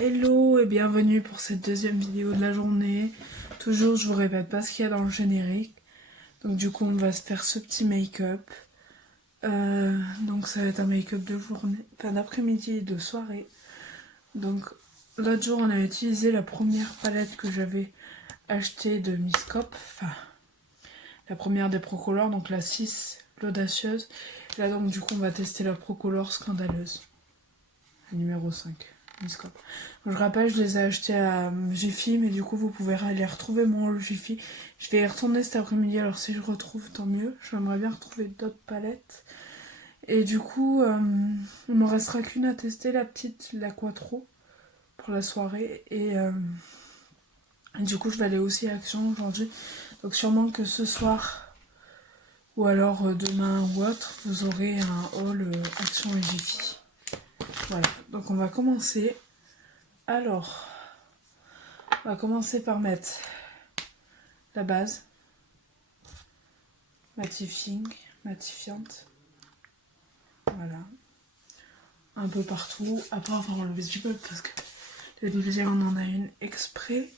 Hello et bienvenue pour cette deuxième vidéo de la journée. Toujours, je vous répète pas ce qu'il y a dans le générique. Donc du coup, on va se faire ce petit make-up. Donc ça va être un make-up de journée, enfin d'après-midi et de soirée. Donc l'autre jour, on a utilisé la première palette que j'avais achetée de Miss Cop. Enfin, la première des Procolor, donc la 6, l'audacieuse. Là donc du coup, on va tester la Procolor scandaleuse. La numéro 5. Je rappelle, je les ai achetés à Jiffy, mais du coup vous pouvez les retrouver moi au Jiffy. Je vais y retourner cet après-midi, alors si je retrouve tant mieux. J'aimerais bien retrouver d'autres palettes. Et du coup, il me restera qu'une à tester, la petite, la Quattro, pour la soirée. Et du coup je vais aller aussi à Action aujourd'hui. Donc sûrement que ce soir, ou alors demain ou autre, vous aurez un haul Action et Jiffy. Voilà, donc on va commencer. Alors, on va commencer par mettre la base, matifiante, voilà, un peu partout. Après, on va enlever du bug parce que la deuxième, on en a une exprès.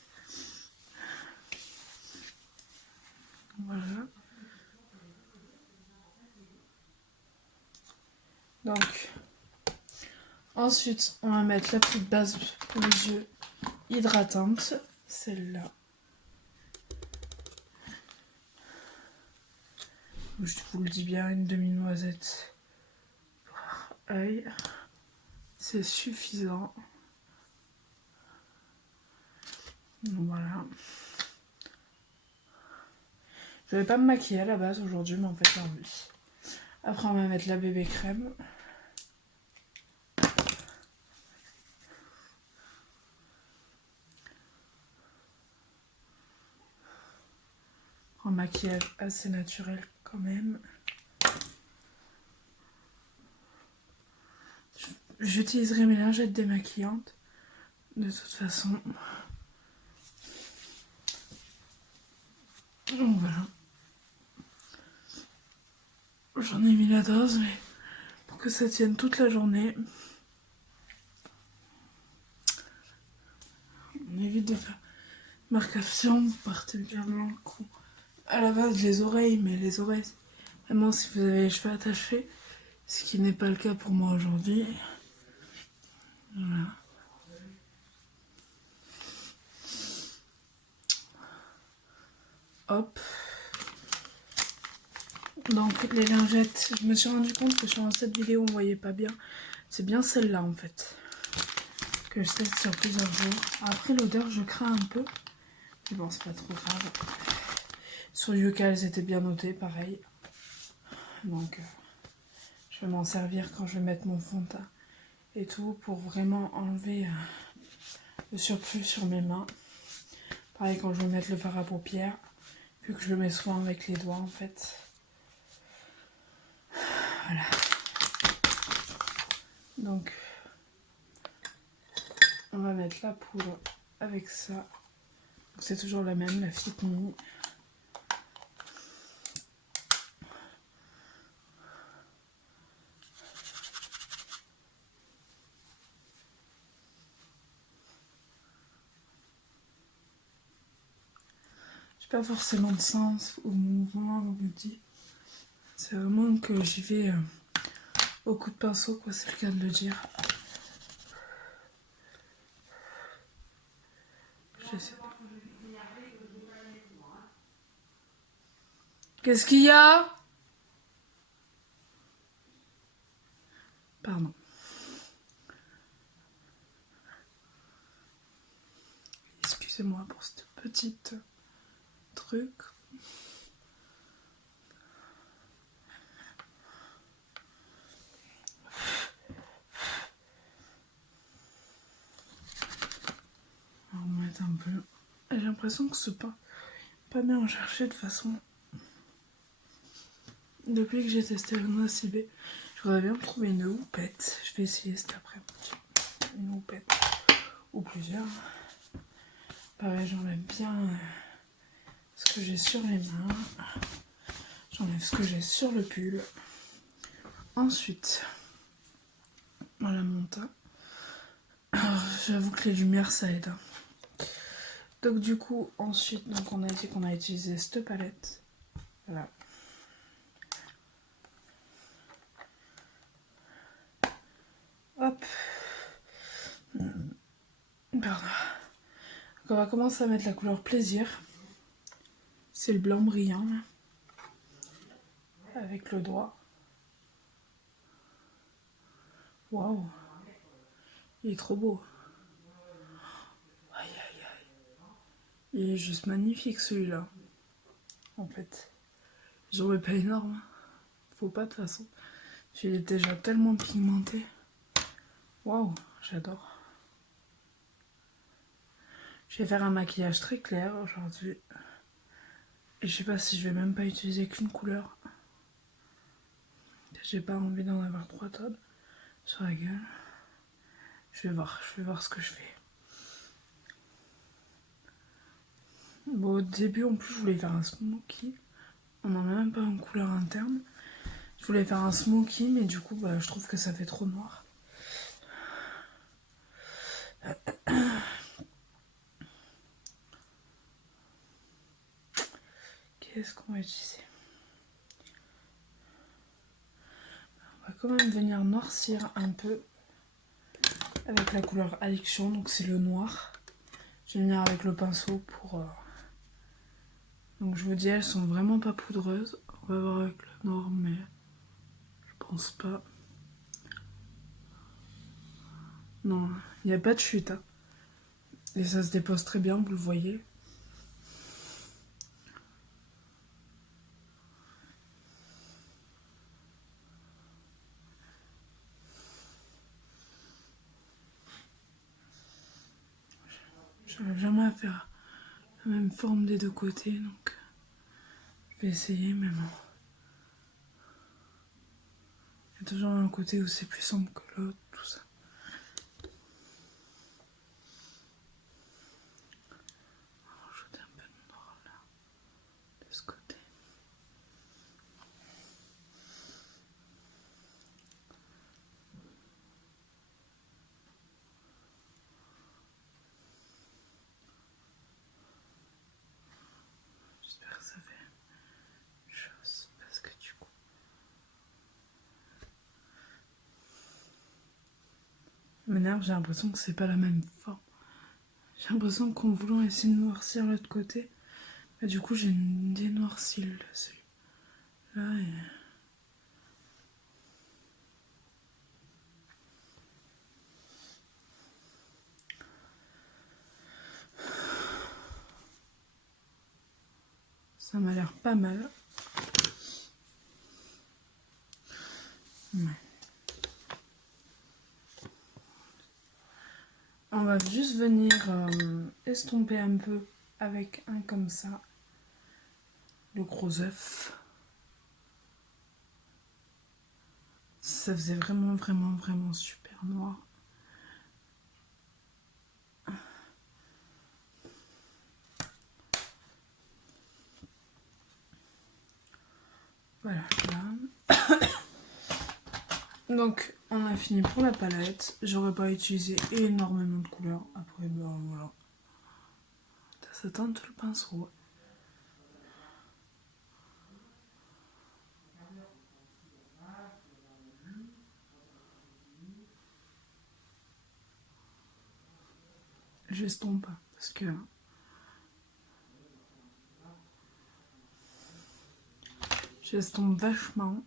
Voilà. Donc, ensuite, on va mettre la petite base pour les yeux hydratante, celle-là. Je vous le dis bien, une demi-noisette par œil. C'est suffisant. Voilà. Je vais pas me maquiller à la base aujourd'hui, mais en fait, là, oui. Après, on va mettre la bébé crème. Un maquillage assez naturel quand même. J'utiliserai mes lingettes démaquillantes de toute façon. Donc voilà. J'en ai mis la dose, mais pour que ça tienne toute la journée. On évite de faire marcation, vous partez bien dans le coup. À la base, les oreilles, mais les oreilles, vraiment si vous avez les cheveux attachés, ce qui n'est pas le cas pour moi aujourd'hui. Voilà. Hop. Donc les lingettes, je me suis rendu compte que sur cette vidéo on voyait pas bien. C'est bien celle-là en fait que je teste sur plusieurs jours. Après l'odeur je crains un peu. Mais bon c'est pas trop grave. Sur Yuka elles étaient bien notées pareil. Donc je vais m'en servir quand je vais mettre mon fond de teint et tout pour vraiment enlever le surplus sur mes mains. Pareil quand je vais mettre le fard à paupières. Vu que je le mets souvent avec les doigts en fait. Voilà. Donc, on va mettre la poudre avec ça. C'est toujours la même, la Fit Me. J'ai pas forcément de sens au mouvement, on me dit. C'est vraiment que j'y vais au coup de pinceau, quoi, c'est le cas de le dire. J'essaie. Qu'est-ce qu'il y a? Pardon. Excusez-moi pour cette petite truc. On va mettre un peu. J'ai l'impression que ce pain pas bien en chercher de façon. Depuis que j'ai testé le noix cibé, je voudrais bien me trouver une houppette. Je vais essayer cet après-midi. Une houppette. Ou plusieurs. Pareil, j'enlève bien ce que j'ai sur les mains. J'enlève ce que j'ai sur le pull. Ensuite, voilà mon teint. J'avoue que les lumières ça aide. Hein. Donc du coup, ensuite, donc on a dit qu'on a utilisé cette palette. Voilà. Hop. Pardon. Donc on va commencer à mettre la couleur plaisir. C'est le blanc brillant là. Avec le doigt. Waouh. Il est trop beau. Aïe aïe aïe. Il est juste magnifique celui-là. En fait. J'en mets pas énorme. Faut pas de toute façon. Il est déjà tellement pigmenté. Waouh, j'adore. Je vais faire un maquillage très clair aujourd'hui. Et je sais pas si je vais même pas utiliser qu'une couleur. J'ai pas envie d'en avoir 3 tonnes sur la gueule. Je vais voir ce que je fais. Bon, au début, en plus, je voulais faire un smoky. On n'en a même pas en couleur interne. Je voulais faire un smoky, mais du coup, bah, je trouve que ça fait trop noir. Qu'est-ce qu'on va utiliser? On va quand même venir noircir un peu avec la couleur Addiction, donc c'est le noir. Je vais venir avec le pinceau pour... Donc je vous dis, elles sont vraiment pas poudreuses. On va voir avec le noir, mais je pense pas. Non, il n'y a pas de chute. Hein. Et ça se dépose très bien, vous le voyez. J'arrive jamais à faire la même forme des deux côtés, donc je vais essayer, mais bon. Il y a toujours un côté où c'est plus sombre que l'autre, tout ça. On va rajouter un peu de noir là, de ce côté. J'espère que ça fait une chose, parce que du coup... M'énerve, j'ai l'impression que c'est pas la même forme. J'ai l'impression qu'en voulant essayer de noircir l'autre côté, bah, du coup j'ai dénoirci celui-là et... Ça m'a l'air pas mal. Ouais. On va juste venir estomper un peu avec un comme ça. Le gros œuf. Ça faisait vraiment super noir. Voilà, là. Donc, on a fini pour la palette. J'aurais pas utilisé énormément de couleurs. Après, ben voilà. Ça tente le pinceau. J'estompe parce que j'estompe vachement.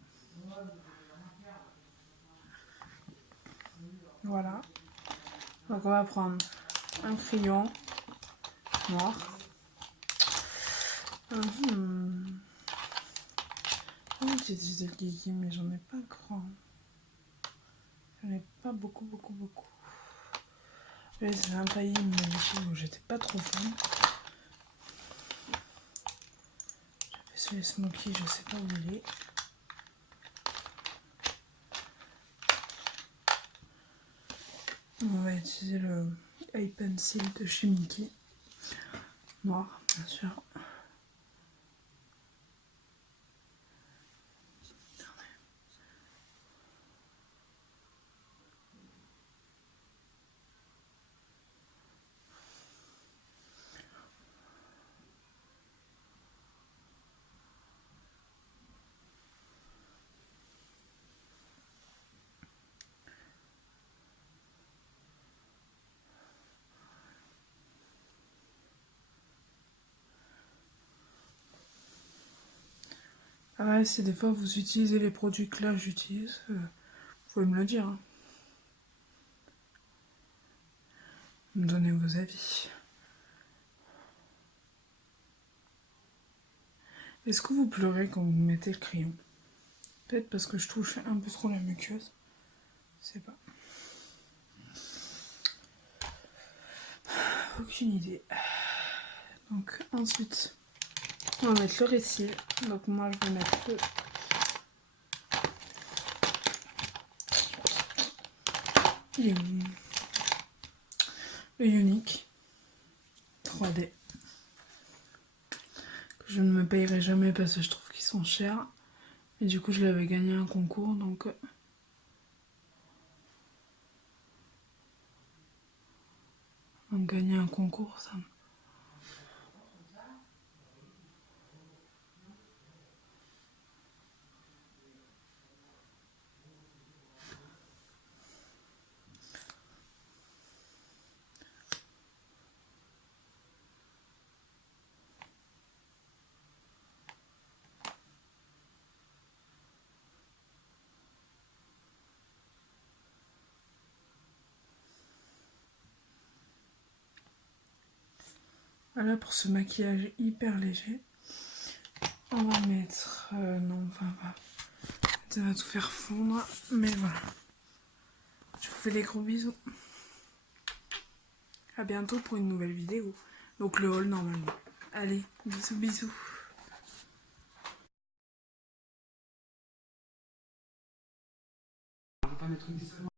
Voilà. Donc on va prendre un crayon noir. J'ai utilisé le Guigui, mais j'en ai pas grand. J'en ai pas beaucoup. Oui, c'est un paillet, mais où j'étais pas trop fan. J'avais celui Smoky, je sais pas où il est. On va utiliser le Eye Pencil de chez Mickey. Noir, bien sûr. Ah ouais, si des fois vous utilisez les produits que là j'utilise, vous pouvez me le dire. Hein. Me donner vos avis. Est-ce que vous pleurez quand vous mettez le crayon? Peut-être parce que je touche un peu trop la muqueuse. Je sais pas. Aucune idée. Donc ensuite, on va mettre le récit. Donc moi je vais mettre le Unique 3D. Que je ne me payerai jamais parce que je trouve qu'ils sont chers. Et du coup je l'avais gagné un concours donc... gagner un concours ça me... Voilà pour ce maquillage hyper léger. On va mettre... non, enfin, ça va tout faire fondre. Mais voilà. Je vous fais des gros bisous. A bientôt pour une nouvelle vidéo. Donc le haul normalement. Allez, bisous bisous.